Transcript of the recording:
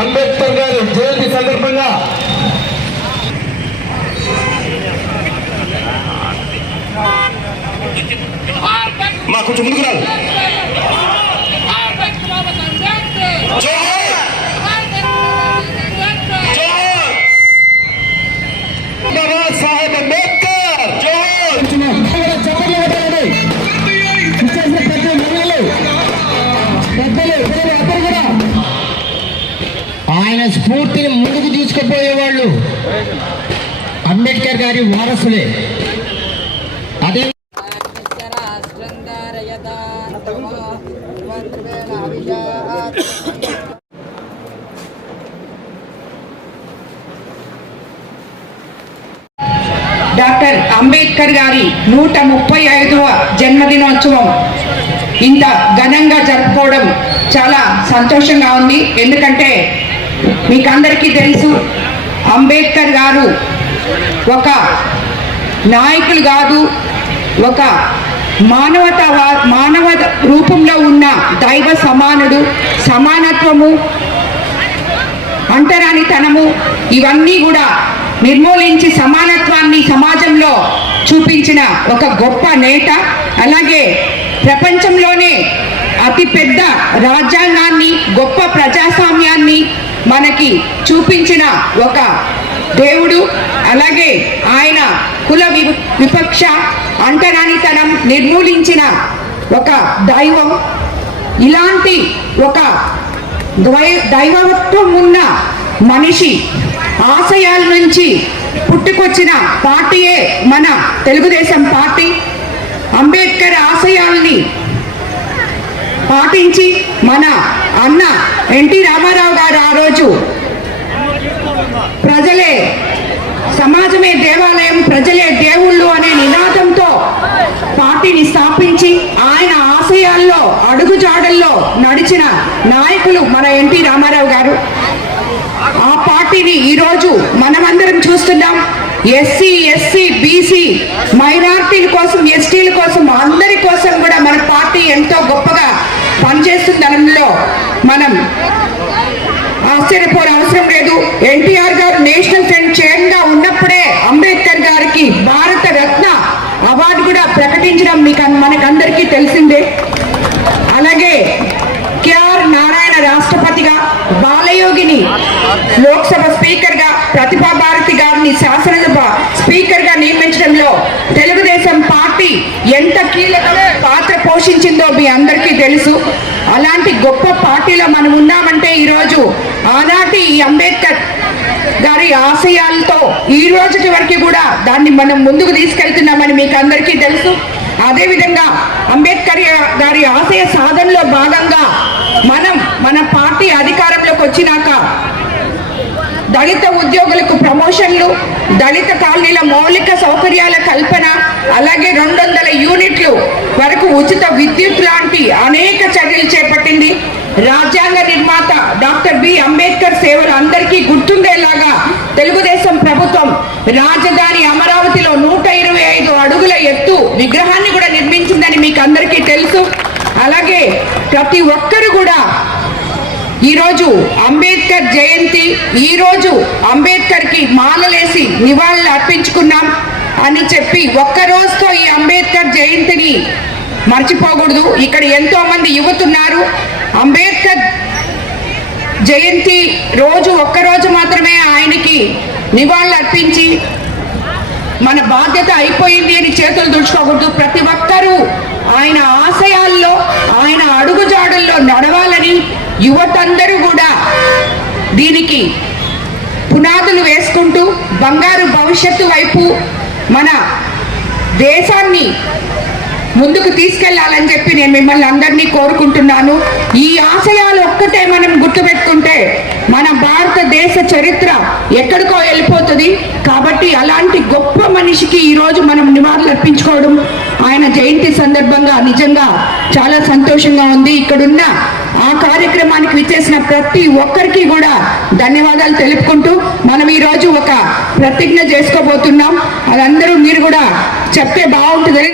అంబేద్కర్ గారి జయంతి సందర్భంగా మాకు కొంచెం ముందుకు రాదు. బాబాసాహెబ్ అంబేద్కర్ ఆయన స్ఫూర్తిని ముందుకు తీసుకుపోయేవాళ్ళు అంబేద్కర్ గారి వారసులే. అదే డాక్టర్ అంబేద్కర్ గారి 135వ జన్మదినోత్సవం ఇంత ఘనంగా జరుపుకోవడం చాలా సంతోషంగా ఉంది. ఎందుకంటే మీకు అందరికీ తెలుసు, అంబేద్కర్ గారు ఒక నాయకులు కాదు, ఒక మానవ రూపంలో ఉన్న దైవ సమానుడు. సమానత్వము, అంటరానితనము ఇవన్నీ కూడా నిర్మూలించి సమానత్వాన్ని సమాజంలో చూపించిన ఒక గొప్ప నేత. అలాగే ప్రపంచంలోనే అతిపెద్ద రాజ్యాంగాన్ని, గొప్ప ప్రజాస్వామ్యాన్ని మనకి చూపించిన ఒక దేవుడు. అలాగే ఆయన కుల వివక్ష, అంటరానితనం నిర్మూలించిన ఒక దైవం. ఇలాంటి ఒక దైవత్వం ఉన్న మనిషి ఆశయాల నుంచి పుట్టుకొచ్చిన పార్టీయే మన తెలుగుదేశం పార్టీ. అంబేద్కర్ ఆశయాల్ని పాటించి మన అన్న ఎన్టీ రామారావు గారు ఆ రోజు ప్రజలే సమాజమే దేవాలయం, ప్రజలే దేవుళ్ళు అనే నినాదంతో పార్టీని స్థాపించి ఆయన ఆశయాల్లో అడుగుజాడల్లో నడిచిన నాయకులు మన ఎన్టీ రామారావు గారు. ఆ పార్టీని ఈరోజు మనమందరం చూస్తున్నాం. ఎస్సీ, ఎస్సీ, బీసీ, మైనారిటీల కోసం, ఎస్టీల కోసం, అందరి కోసం కూడా మన పార్టీ ఎంతో గొప్పగా పనిచేస్తుందనడంలో మనం ఆశ్చర్యపోయే అవసరం లేదు. ఎన్టీఆర్ గారు నేషనల్ ఫ్రంట్ చైర్మన్ గా ఉన్నప్పుడే అంబేద్కర్ గారికి భారత రత్న అవార్డు కూడా ప్రకటించడం మనకందరికీ తెలిసిందే. అలాగే కేఆర్ నారాయణ రాష్ట్రపతిగా, బాలయోగిని లోక్సభ స్పీకర్ గా, ప్రతిభా భారతి గారిని శాసనసభ స్పీకర్ గా నియమించడంలో తెలుగుదేశం పార్టీ ఎంత కీలక పాత్ర పోషించిందో మీ అందరికీ తెలుసు. అలాంటి గొప్ప పార్టీలో మనం ఉన్నామంటే ఈరోజు ఆనాటి ఈ అంబేద్కర్ గారి ఆశయాలతో ఈ రోజు వరకు కూడా దాన్ని మనం ముందుకు తీసుకెళ్తున్నామని మీకు అందరికీ తెలుసు. అదేవిధంగా అంబేద్కర్ గారి ఆశయ సాధనలో భాగంగా మన పార్టీ అధికారంలోకి వచ్చినాక దళిత ఉద్యోగులకు ప్రమోషన్లు, దళిత కాలనీల మౌలిక సౌకర్యాల కల్పన, అలాగే 200 యూనిట్లు వరకు ఉచిత విద్యుత్ లాంటి అనేక చర్యలు చేపట్టింది. రాజ్యాంగ నిర్మాత డాక్టర్ బి అంబేద్కర్ సేవలు అందరికీ గుర్తుండేలాగా తెలుగుదేశం ప్రభుత్వం రాజధాని అమరావతిలో 125 అడుగుల ఎత్తు విగ్రహాన్ని కూడా నిర్మించిందని మీకు అందరికీ తెలుసు. అలాగే ప్రతి ఒక్కరు కూడా ఈరోజు అంబేద్కర్ జయంతి, ఈరోజు అంబేద్కర్కి మాలలేసి నివాళులు అర్పించుకున్నాం అని చెప్పి ఒక్కరోజుతో ఈ అంబేద్కర్ జయంతిని మర్చిపోకూడదు. ఇక్కడ ఎంతో మంది యువతున్నారు. అంబేద్కర్ జయంతి రోజు ఒక్కరోజు మాత్రమే ఆయనకి నివాళులు అర్పించి మన బాధ్యత అయిపోయింది అని చేతులు దుడుచుకోకూడదు. ప్రతి ఒక్కరూ ఆయన ఆశయాల్లో, ఆయన అడుగుజాడల్లో నడవాలని యువతందరూ కూడా దీనికి పునాదులు వేసుకుంటూ బంగారు భవిష్యత్తు వైపు మన దేశాన్ని ముందుకు తీసుకెళ్లాలని చెప్పి నేను మిమ్మల్ని అందరినీ కోరుకుంటున్నాను. ఈ ఆశయాలు ఒక్కటే మనం గుర్తుపెట్టు పెట్టుకుంటే మన భారతదేశ చరిత్ర ఎక్కడికో వెళ్ళిపోతుంది. కాబట్టి అలాంటి గొప్ప మనిషికి ఈరోజు మనం నివాళులు అర్పించుకోవడం, ఆయన జయంతి సందర్భంగా నిజంగా చాలా సంతోషంగా ఉంది. ఇక్కడున్న ఆ కార్యక్రమానికి విచ్చేసిన ప్రతి ఒక్కరికి కూడా ధన్యవాదాలు తెలుపుకుంటూ మనం ఈరోజు ఒక ప్రతిజ్ఞ చేసుకోబోతున్నాం. అదందరూ మీరు కూడా చెప్తే బాగుంటుంది.